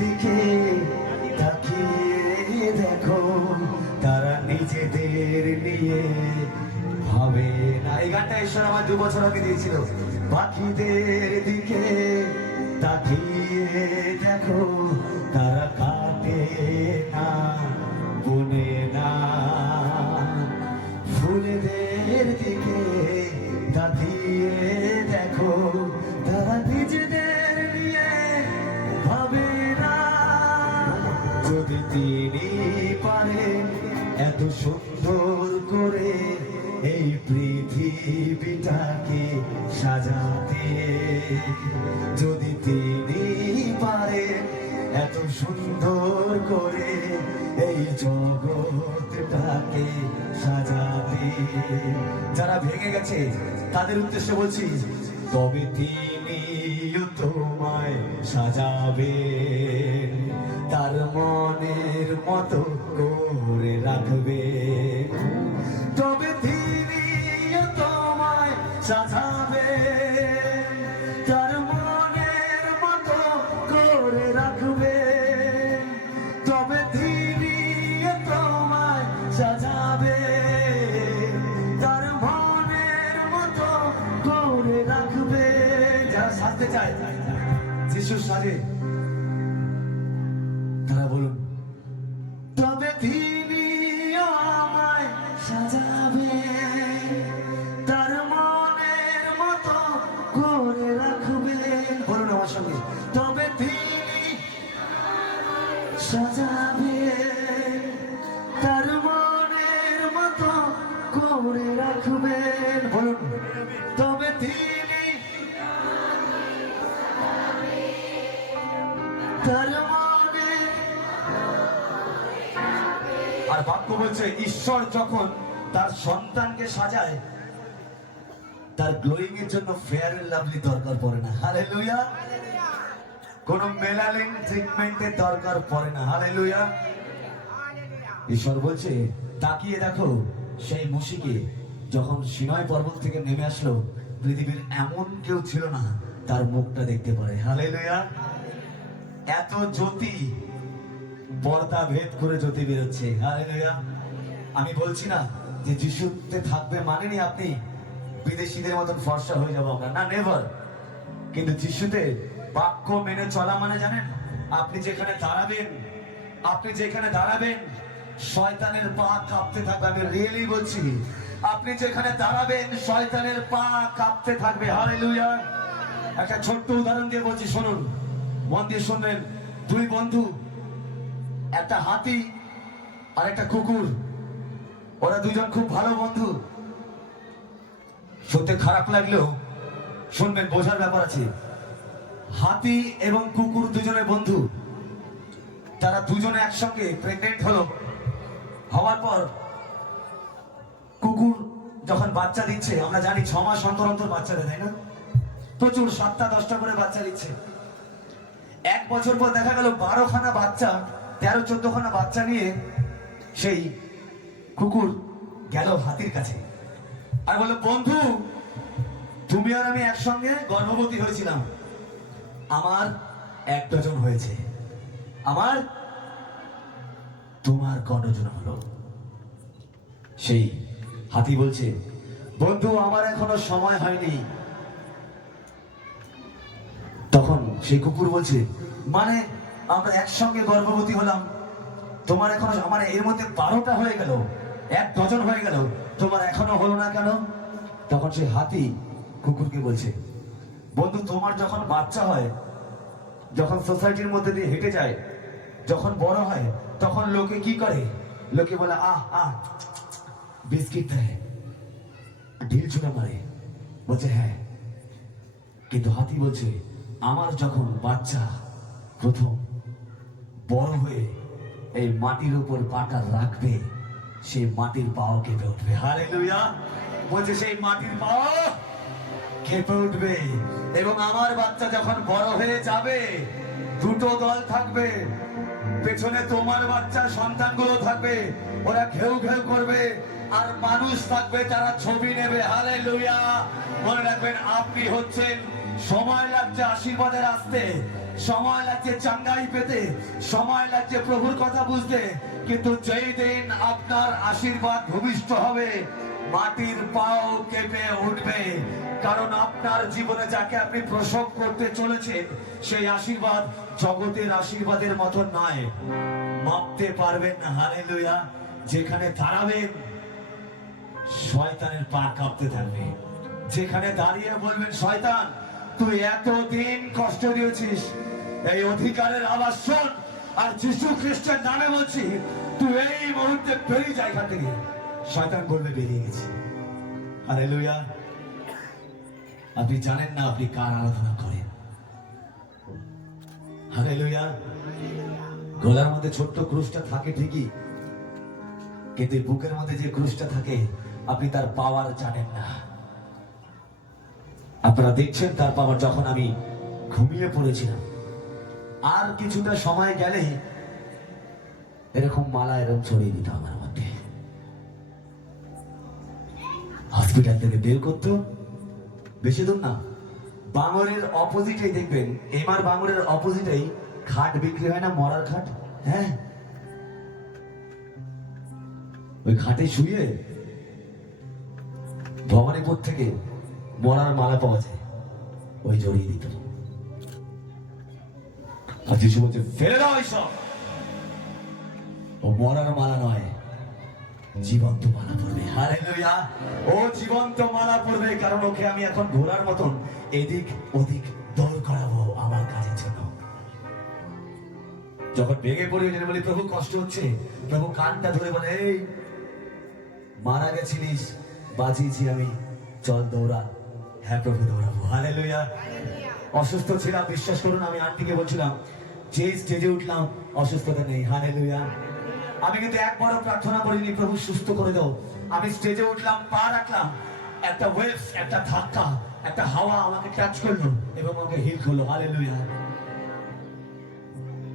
দিকে তাকিয়ে দেখো, তারা নিজেদের নিয়ে ভাবে না। এই গানটা ঈশ্বর আমার 2 বছর আগে দিয়েছিল। পাখিদের দিকে তাকিয়ে দেখো, তারা কাটে না, বনে না। ফুলেদের দিকে তাকিয়ে দেখো, তারা নিজেদের নিয়ে ভাবে না। যদি তিনি পারেন এত সুন্দর করে এই পৃথিবীটাকে সাজাতে, যদি তিনি পারেন এত সুন্দর করে এই জগৎটাকে সাজাতে, যারা ভেঙে গেছে তাদের উদ্দেশ্যে বলছি, তবে তিনিও তোমায় সাজাবেন, তার মনের মতো করে রাখবেন। তবে তিনিও তোমায় সাজাবেন, তার মনের মতো করে রাখবেন। তবে তিনিও তোমায় সাজাবেন, তার মনের মতো করে রাখবেন। যারা সাজতে চায় যিশু সাজে, তারা বলুন, তবে তিনিও আমায় সাজাবেন, তার মনের মতো করে রাখবেন। বলুন আমার সঙ্গে, তবে তিনি সাজাবেন, তার মনের মতো করে রাখবেন। বলুন, তবে তিনি তার মনে। আর বাক্য বলছে, ঈশ্বর যখন তার সন্তানকে সাজায়, তার গ্লোয়িং এর জন্য ফেয়ার এন্ড লাভলি দরকার পড়ে না। হালেলুয়া। কোন মেলানিন ট্রিটমেন্টের দরকার পড়ে না। হালেলুয়া। ঈশ্বর বলছে, তাকিয়ে দেখো সেই মসিকে যখন সিনাই পর্বত থেকে নেমে আসলো, পৃথিবীর এমন কেউ ছিল না তার মুখটা দেখতে পারে। হালেলুয়া। এত জ্যোতি, পর্দা ভেদ করে জ্যোতি বেরোচ্ছে। হালেলুয়া। আমি বলছি না যে যিশুতে থাকবে মানেনি আপনি বিদেশিদের মতন ফর্সা হয়ে যাবো আমরা, না, নেভার। কিন্তু যিশুতে বাক্য মেনে চলা মানে জানেন, আপনি যেখানে দাঁড়াবেন, আপনি যেখানে দাঁড়াবেন শয়তানের পা কাঁপতে থাকবে। আমি রিয়েলি বলছি, আপনি যেখানে দাঁড়াবেন শয়তানের পা কাঁপতে থাকবে। হালেলুয়া। একটা ছোট্ট উদাহরণ দিয়ে বলছি, শুনুন, মন দিয়ে শুনবেন। 2 বন্ধু, একটা হাতি আর একটা কুকুর, ওরা 2জন খুব ভালো বন্ধু। শুনতে খারাপ লাগলেও শুনবেন, বোঝার ব্যাপার আছে। হাতি এবং কুকুর 2জনের বন্ধু, তারা 2জনে একসঙ্গে প্রেগনেন্ট হলো। হওয়ার পর কুকুর যখন বাচ্চা দিচ্ছে, আমরা জানি 6 মাস অন্তর অন্তর বাচ্চা দেয়, তাই না? প্রচুর 7টা 10টা করে বাচ্চা দিচ্ছে। 1 বছর পর দেখা গেল 12খানা বাচ্চা, 13-14খানা বাচ্চা নিয়ে সেই কুকুর গেল হাতির কাছে আর বলল, বন্ধু, তুমি আর আমি একসঙ্গে গর্ভবতী হয়েছিলাম, আমার 1 ডজন হয়েছে, আমার তোমার কত ডজন হলো? সেই হাতি বলছে, বন্ধু, আমার এখনো সময় হয়নি। তখন সেই কুকুর বলছে, মানে আমরা একসঙ্গে গর্ভবতী হলাম, তোমার এখনো, আমার এর মধ্যে 12টা হয়ে গেল, 1 ডজন হয়ে গেল, তোমার এখনো হলো না কেন? তখন সেই হাতি কুকুরকে বলছে, বন্ধু, তোমার যখন বাচ্চা হয়, যখন সোসাইটির মধ্যে দিয়ে হেঁটে যায়, যখন বড় হয়, তখন লোকে কি করে? লোকে বলে, আহ আহ, বিস্কিট দেয়, ঢিল ছুঁড়ে মারে। বলছে, হ্যাঁ, কিন্তু হাতি বলছে, আমার যখন বাচ্চা প্রথম বড় হয়ে এই মাটির উপর পাটা রাখবে, সেই মাটির পাও কেঁপে উঠবে। হালেলুয়া। বলছে, সেই মাটির পাও কেঁপে উঠবে। এবং আমার বাচ্চা যখন বড় হয়ে যাবে, 2টো দল থাকবে, পেছনে তোমার বাচ্চা সন্তানগুলো থাকবে, ওরা ঘেউ ঘেউ করবে, আর মানুষ থাকবে যারা ছবি নেবে। হালেলুয়া। মনে রাখবেন, আপনি হচ্ছেন, সময় লাগছে আশীর্বাদের আসতে, সময় লাগছে চাঙ্গাই পেতে, সময় লাগছে প্রভুর কথা বুঝতে, কিন্তু যেই দিন আপনার আশীর্বাদ ভূমিষ্ঠ হবে, মাটির পাও কেঁপে উঠবে। কারণ আপনার জীবনে যাকে আপনি প্রসব করতে চলেছেন, সেই আশীর্বাদ জগতের আশীর্বাদের মতো নয়, মাপতে পারবেন না। হালেলুয়া। যেখানে দাঁড়াবেন শয়তানের পা কাঁপতে থাকবে। যেখানে দাঁড়িয়ে বলবেন, শয়তান তুই এতদিন কষ্ট দিয়েছিস, এই অধিকারের আওয়াজ শোন, আর যিশু খ্রিস্টের নামে বলছি, তুই এই মুহূর্তে বেরিয়ে যা এখান থেকে। শয়তান বলবে বেরিয়ে গেছে। হালেলুয়া। আপনি জানেন না আপনি কার আরাধনা করেন। হালেলুয়া। গলার মধ্যে ছোট্ট ক্রুশটা থাকে ঠিকই, কিন্তু বুকের মধ্যে যে ক্রুশটা থাকে আপনি তার পাওয়ার জানেন না। আপনারা দেখছেন তার পাওয়ার। যখন আমি ঘুমিয়ে পড়েছিলাম, আর কিছুটা সময় গেলে এরকম মালা এরকম ছড়িয়ে দিত আমার মধ্যে, হসপিটাল থেকে বের করতো। বেশি দূর না, বাঙরের অপোজিটেই দেখবেন, এমার বাঙরের অপোজিটেই খাট বিক্রি হয় না, মরার খাট। হ্যাঁ, ওই খাটে শুয়ে ভবানীপুর থেকে মরার মালা পাওয়া যায়, ওই জড়িয়ে দিত। আর যিশু বলছে, ফেলে দাও এইসব। ও মরার মালা নয়, জীবন্ত মালা পড়বে। হালেলুয়া। ও জীবন্ত মালা পড়বে, কারণ ওকে আমি এখন ঘোড়ার মতন এদিক ওদিক দৌড় করাবো আমার কাজের জন্য। যখন ভেঙে পড়ে যেন বলি, প্রভু কষ্ট হচ্ছে, প্রভু কানটা ধরে বলে, এই মারা গেছিলিস, বাঁচিয়েছি আমি, চল দৌড়া। হ্যাঁ প্রভু, দৌড়াবো। হালেলুয়া। অসুস্থ ছিলাম, বিশ্বাস করুন, আমি আন্টিকে বলছিলাম, যে স্টেজে উঠলাম অসুস্থতা নেই। হালেলুয়া। আমি কিন্তু একবারও প্রার্থনা করিনি, প্রভু সুস্থ করে দাও। আমি স্টেজে উঠলাম, পা রাখলাম, একটা ওয়েভ, একটা ধাক্কা, একটা হাওয়া আমাকে টাচ করলো এবং আমাকে হিল করলো। হালেলুয়া।